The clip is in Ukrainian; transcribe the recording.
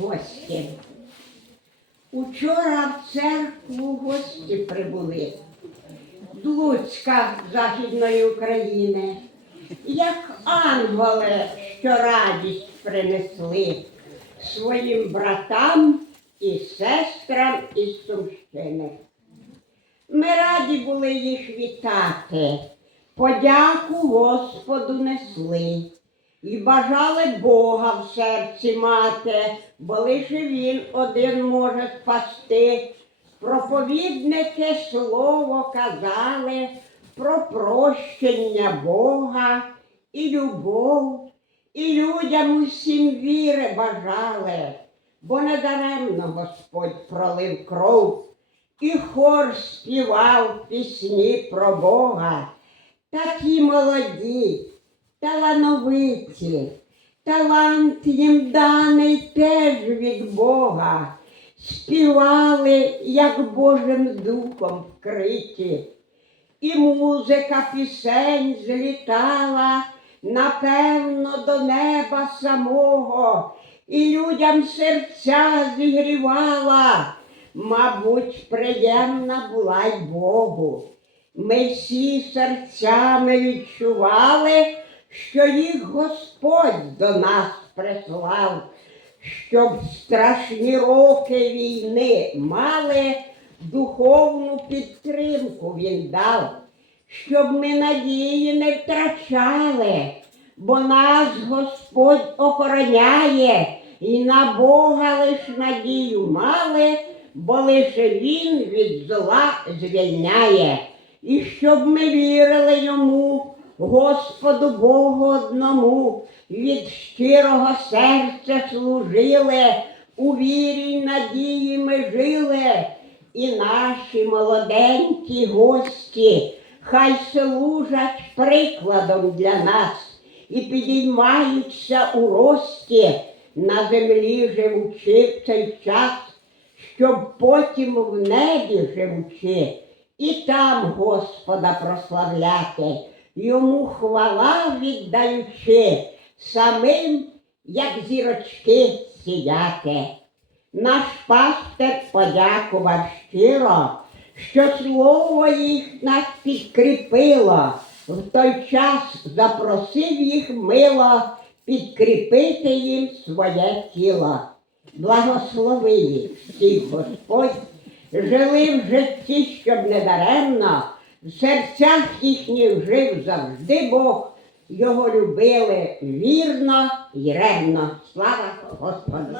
гості. Учора в церкву гості прибули з Луцька Західної України, як ангели, що радість принесли своїм братам і сестрам із Сумщини. Ми раді були їх вітати, подяку Господу несли і бажали Бога в серці мати, бо лише Він один може спасти. Проповідники слово казали про прощення Бога і любов, і людям усім віри бажали, бо недаремно Господь пролив кров і хор співав пісні про Бога. Такі молоді, талановиті, талант їм даний теж від Бога. Співали, як Божим духом вкриті, і музика пісень злітала, напевно, до неба самого, і людям серця зігрівала. Мабуть, приємна була й Богу. Ми всі серцями відчували, що їх Господь до нас прислав, щоб страшні роки війни мали духовну підтримку він дав, щоб ми надії не втрачали, бо нас Господь охороняє і на Бога лиш надію мали, бо лише Він від зла звільняє. І щоб ми вірили йому, Господу Богу одному, від щирого серця служили, у вірі й надії ми жили, і наші молоденькі гості, хай служать прикладом для нас і підіймаються у рості на землі живучи в цей час, щоб потім в небі живучи, і там Господа прославляти, йому хвала віддаючи, самим, як зірочки, сіяти. Наш пастир подякував щиро, що слово їх нас підкріпило, в той час запросив їх мило підкріпити їм своє тіло. Благослови їх всіх Господь, жили в житті, щоб не даремно, в серцях їхніх жив завжди Бог, його любили вірно і ревно. Слава Господу!